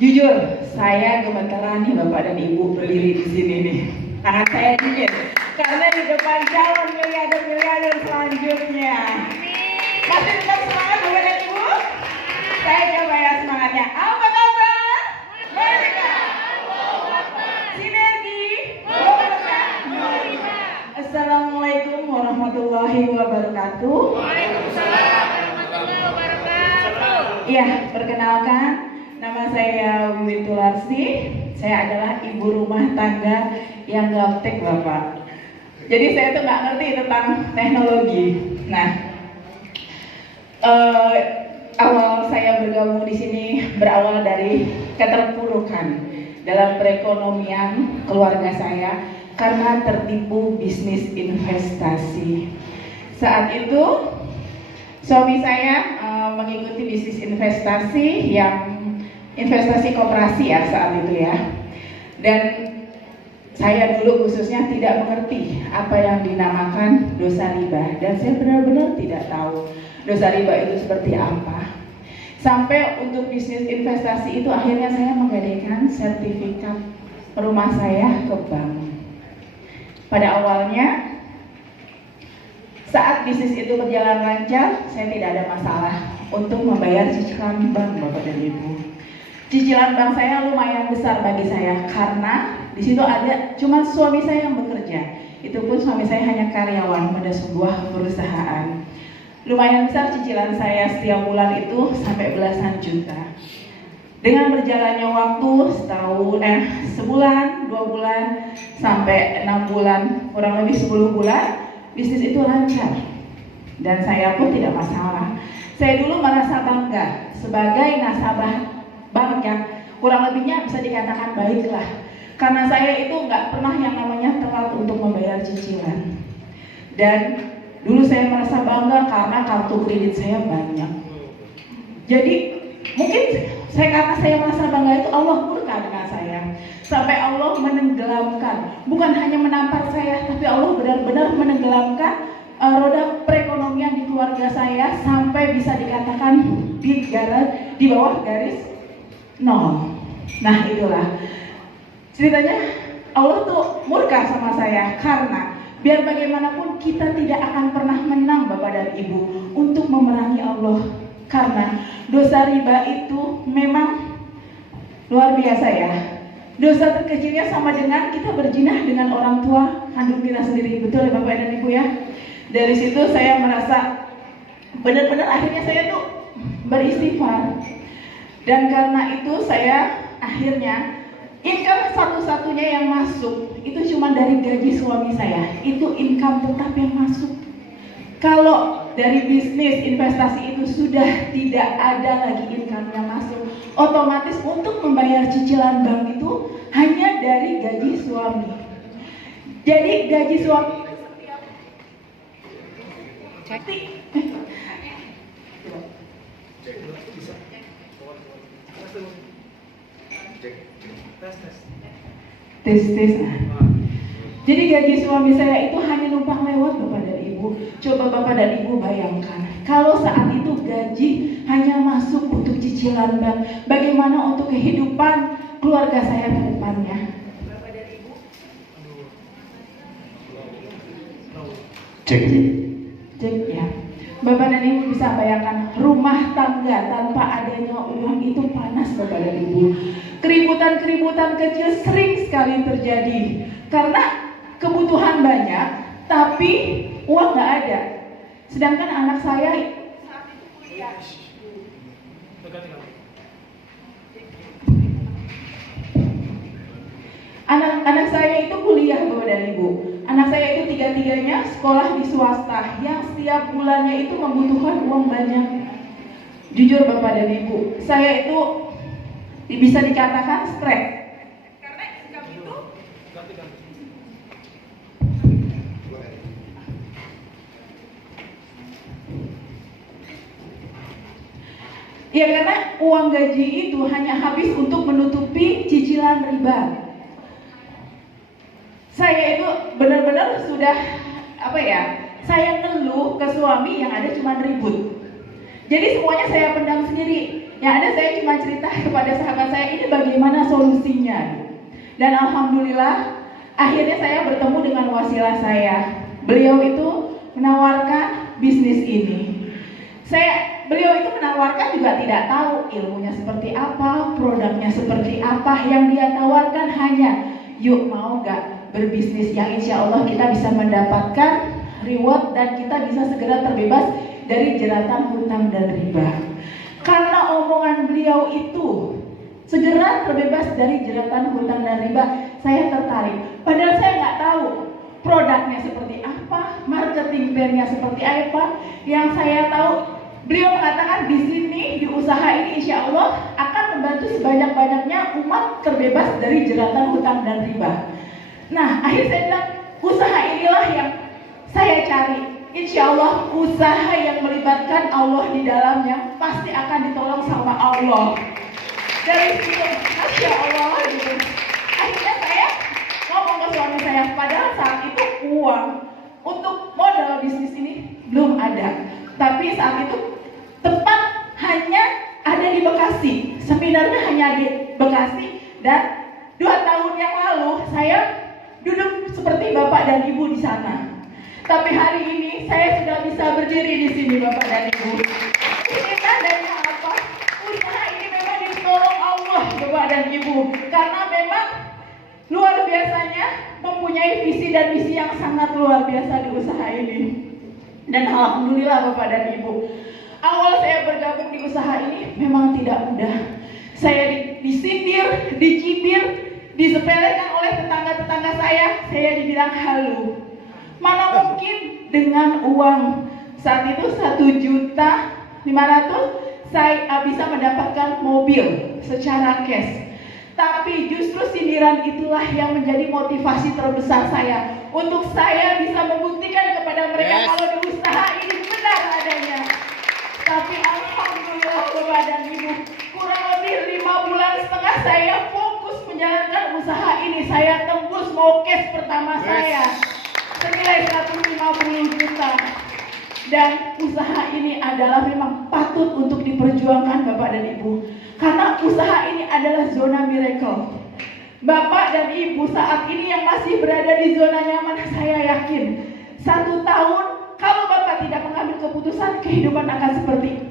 Jujur, saya gemetaran nih Bapak dan Ibu berdiri di sini nih. Tangan saya dingin karena di depan calon miliarder selanjutnya. Masih tetap semangat Bapak dan Ibu? Saya coba ya semangatnya. Apa kabar? Merdeka. Sinergi. Assalamualaikum warahmatullahi wabarakatuh. Waalaikumsalam warahmatullahi wabarakatuh. Iya, perkenalkan, nama saya Wiwi Tularsi. Saya adalah ibu rumah tangga yang gaptek, Bapak. Jadi saya tuh nggak ngerti tentang teknologi. Nah, awal saya bergabung di sini berawal dari keterpurukan dalam perekonomian keluarga saya karena tertipu bisnis investasi. Saat itu suami saya mengikuti bisnis investasi yang investasi koperasi ya saat itu ya. Dan saya dulu khususnya tidak mengerti apa yang dinamakan dosa riba, dan saya benar-benar tidak tahu dosa riba itu seperti apa. Sampai untuk bisnis investasi itu akhirnya saya menggadaikan sertifikat rumah saya ke bank. Pada awalnya saat bisnis itu berjalan lancar, saya tidak ada masalah untuk membayar cicilan bank, Bapak dan Ibu. Cicilan bank saya lumayan besar bagi saya karena di situ ada cuma suami saya yang bekerja. Itu pun suami saya hanya karyawan pada sebuah perusahaan. Lumayan besar cicilan saya setiap bulan itu sampai belasan juta. Dengan berjalannya waktu sebulan, 2 bulan, sampai 6 bulan, kurang lebih 10 bulan, bisnis itu lancar. Dan saya pun tidak masalah. Saya dulu merasa bangga sebagai nasabah bank yang kurang lebihnya bisa dikatakan baiklah. Karena saya itu nggak pernah yang namanya telat untuk membayar cicilan. Dan dulu saya merasa bangga karena kartu kredit saya banyak. Jadi mungkin karena saya merasa bangga itu Allah murka dengan saya. Sampai Allah menenggelamkan, bukan hanya menampar saya, tapi Allah benar-benar menenggelamkan roda perekonomian di keluarga saya sampai bisa dikatakan di bawah garis nol. Nah itulah ceritanya, Allah tuh murka sama saya karena biar bagaimanapun kita tidak akan pernah menang Bapak dan Ibu untuk memerangi Allah. Karena dosa riba itu memang luar biasa ya. Dosa terkecilnya sama dengan kita berzina dengan orang tua kandung kita sendiri. Betul ya Bapak dan Ibu ya. Dari situ saya merasa benar-benar akhirnya saya tuh beristighfar. Dan karena itu saya akhirnya income satu-satunya yang masuk itu cuma dari gaji suami saya. Itu income tetap yang masuk. Kalau dari bisnis investasi itu sudah tidak ada lagi income yang masuk, otomatis untuk membayar cicilan bank itu hanya dari gaji suami. Jadi gaji suami itu setiap tes. Jadi gaji suami saya itu hanya numpang lewat Bapak dan Ibu. Coba Bapak dan Ibu bayangkan, kalau saat itu gaji hanya masuk untuk cicilan bank, bagaimana untuk kehidupan keluarga saya ke depannya? Bapak dan Ibu? Cek ya. Bapak dan Ibu bisa bayangkan rumah tangga tanpa adanya uang itu panas Bapak dan Ibu. Keributan-keributan kecil sering sekali terjadi karena kebutuhan banyak tapi uang nggak ada. Sedangkan anak saya saat itu kuliah. Anak saya itu kuliah Bapak dan Ibu. Anak saya itu tiga-tiganya sekolah di swasta yang setiap bulannya itu membutuhkan uang banyak. Jujur Bapak dan Ibu, saya itu bisa dikatakan stres. Karena income itu ya karena uang gaji itu hanya habis untuk menutupi cicilan riba. Saya itu benar-benar sudah saya ngeluh ke suami yang ada cuma ribut. Jadi semuanya saya pendam sendiri. Yang ada saya cuma cerita kepada sahabat saya, ini bagaimana solusinya. Dan alhamdulillah, akhirnya saya bertemu dengan wasilah saya. Beliau itu menawarkan bisnis ini. Beliau itu menawarkan juga tidak tahu ilmunya seperti apa, produknya seperti apa. Yang dia tawarkan hanya, yuk mau gak berbisnis yang insya Allah kita bisa mendapatkan reward dan kita bisa segera terbebas dari jeratan hutang dan riba. Karena omongan beliau itu segera terbebas dari jeratan hutang dan riba, saya tertarik. Padahal saya nggak tahu produknya seperti apa, marketing plan-nya seperti apa. Yang saya tahu, beliau mengatakan di sini, di usaha ini insya Allah akan membantu sebanyak-banyaknya umat terbebas dari jeratan hutang dan riba. Nah, akhirnya saya bilang, usaha inilah yang saya cari. Insya Allah usaha yang melibatkan Allah di dalamnya pasti akan ditolong sama Allah. Dari situ, Masya Allah gitu. Akhirnya saya ngomong ke suami saya, padahal saat itu uang untuk modal bisnis ini belum ada. Tapi saat itu tempat hanya ada di Bekasi, seminarnya hanya di Bekasi. Dan 2 tahun yang lalu saya duduk seperti Bapak dan Ibu di sana. Tapi hari ini saya sudah bisa berdiri di sini, Bapak dan Ibu. Ini tandanya apa? Usaha ini memang ditolong Allah, Bapak dan Ibu. Karena memang luar biasanya mempunyai visi dan misi yang sangat luar biasa di usaha ini. Dan alhamdulillah Bapak dan Ibu, awal saya bergabung di usaha ini memang tidak mudah. Saya disindir, dicibir, disepelekan oleh tetangga-tetangga saya dibilang halu. Mana mungkin dengan uang saat itu 1.500.000 saya bisa mendapatkan mobil secara cash. Tapi justru sindiran itulah yang menjadi motivasi terbesar saya untuk saya bisa membuktikan kepada mereka kalau di usaha ini benar adanya. Tapi alhamdulillah Bapak dan Ibu, kurang lebih 5,5 bulan saya fokus menjalankan usaha ini. Saya tembus mokes pertama saya senilai 150 juta. Dan usaha ini adalah memang patut untuk diperjuangkan Bapak dan Ibu. Karena usaha ini adalah zona miracle. Bapak dan Ibu saat ini yang masih berada di zona nyaman, saya yakin 1 tahun kalau Bapak tidak mengambil keputusan, kehidupan akan seperti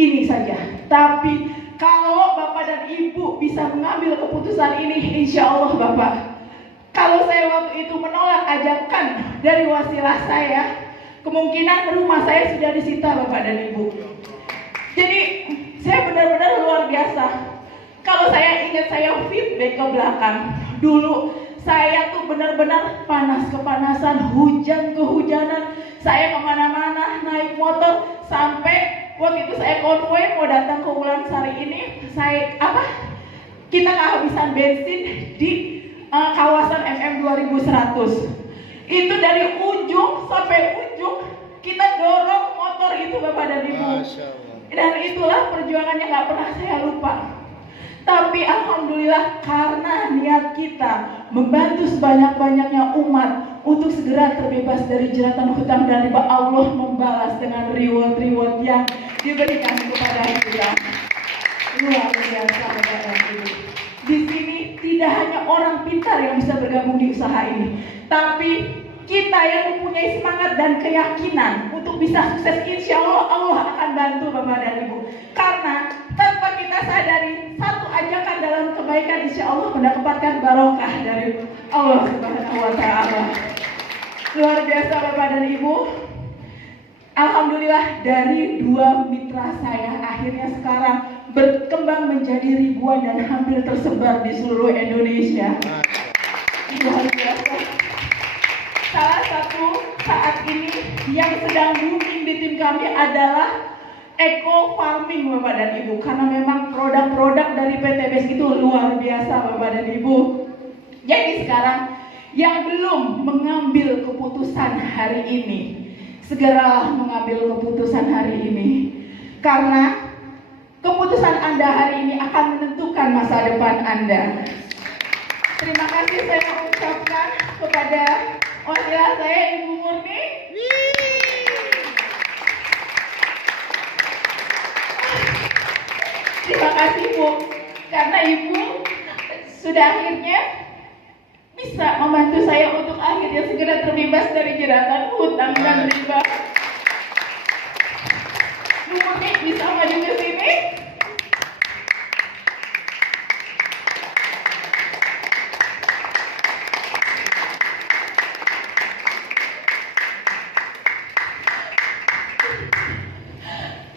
ini saja. Tapi kalau Bapak dan Ibu bisa mengambil keputusan ini, insya Allah Bapak, kalau saya waktu itu menolak ajakan dari wasilah saya, kemungkinan rumah saya sudah disita Bapak dan Ibu. Jadi saya benar-benar luar biasa. Kalau saya ingat, saya feedback ke belakang. Dulu saya tuh benar-benar panas kepanasan, hujan kehujanan. Saya kemana-mana naik motor sampai waktu itu saya konvoy mau datang ke Ulansari ini. Kita kehabisan bensin di kawasan MM 2100. Itu dari ujung sampai ujung kita dorong motor itu Bapak dan Ibu. Dan itulah perjuangannya gak pernah saya lupa. Tapi alhamdulillah karena niat kita membantu sebanyak-banyaknya umat untuk segera terbebas dari jeratan hutang dan riba, Allah membalas dengan reward-reward yang diberikan kepada kita. Luar biasa Bapak dan Ibu. Di sini tidak hanya orang pintar yang bisa bergabung di usaha ini, tapi kita yang mempunyai semangat dan keyakinan untuk bisa sukses, insya Allah Allah akan bantu Bapak dan Ibu. Karena tanpa kita sadari, satu ajakan dalam kebaikan insya Allah mendapatkan barokah dari Allah Subhanahu wa Ta'ala. Luar biasa Bapak dan Ibu. Alhamdulillah dari 2 mitra saya akhirnya sekarang berkembang menjadi ribuan dan hampir tersebar di seluruh Indonesia. Luar biasa. Salah satu saat ini yang sedang booming di tim kami adalah eco farming Bapak dan Ibu. Karena memang produk-produk dari PT BES itu luar biasa Bapak dan Ibu. Jadi sekarang yang belum mengambil keputusan hari ini, segeralah mengambil keputusan hari ini. Karena keputusan Anda hari ini akan menentukan masa depan Anda. Terima kasih saya ucapkan kepada wasilah saya Ibu Murni. Terima kasih Bu, karena Ibu sudah akhirnya bisa membantu saya untuk akhirnya segera terbebas dari jeratan hutang dan riba. Bu Murni bisa maju ke sini.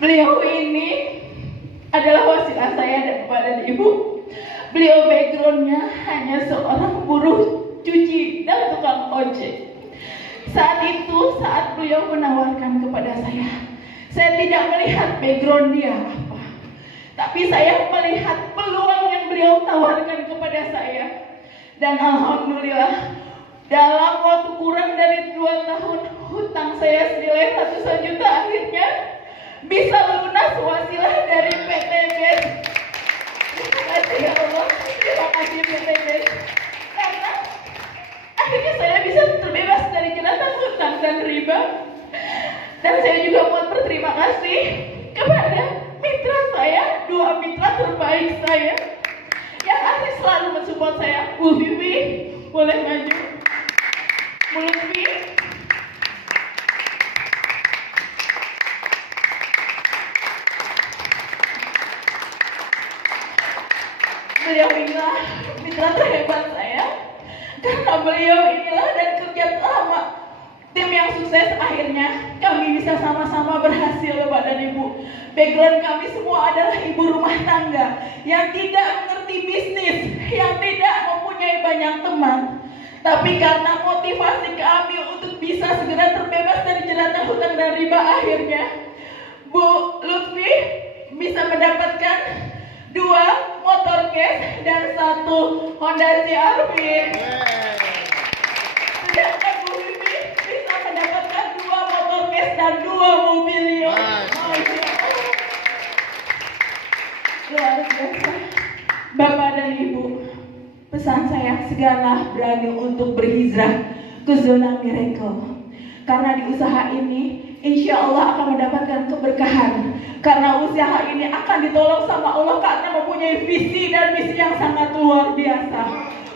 Beliau ini adalah wasilah saya dan kepada Ibu. Beliau backgroundnya hanya seorang buruh cuci dan tukang ojek. Saat beliau menawarkan kepada saya tidak melihat background dia apa, tapi saya melihat peluang yang beliau tawarkan kepada saya. Dan alhamdulillah, dalam waktu kurang dari 2 tahun, hutang saya senilai ratusan juta akhirnya bisa lunas wasilah dari PT BES. Terima kasih ya Allah, terima kasih PT BES, karena akhirnya saya bisa terbebas dari jeratan hutang dan riba. Dan saya juga mau berterima kasih kepada mitra saya, 2 mitra terbaik saya yang akan selalu mensupport saya. Bu Vivi, boleh maju. Bu Lutfi, beliau inilah mitra terhebat saya, karena beliau inilah dan kerja sama tim yang sukses akhirnya kami bisa sama-sama berhasil Bapak dan Ibu. Background kami semua adalah ibu rumah tangga yang tidak mengerti bisnis, yang tidak mempunyai banyak teman. Tapi karena motivasi kami untuk bisa segera terbebas dari jeratan hutang dan riba, akhirnya Bu Lutfi bisa mendapatkan 2 motor cash dan 1 Honda CR-V. Sedangkan Bu Vivi bisa mendapatkan 2 motor cash dan 2 mobilio. Luar biasa. Bapak dan Ibu, pesan saya, segala berani untuk berhijrah ke zona miracle. Karena di usaha ini, insya Allah akan mendapatkan keberkahan. Karena usaha ini akan ditolong sama Allah karena mempunyai visi dan misi yang sangat luar biasa.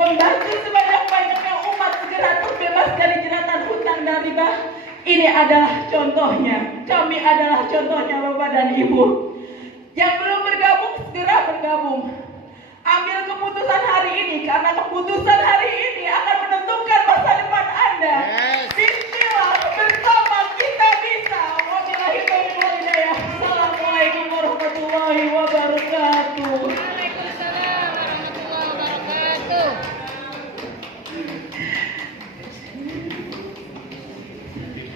Membantu sebanyak-banyaknya umat segera terbebas dari jeratan hutang dan riba. Ini adalah contohnya. Kami adalah contohnya Bapak dan Ibu. Yang belum bergabung, segera bergabung. Ambil keputusan hari ini, karena keputusan hari ini akan menentukan masa depan Anda. Yes.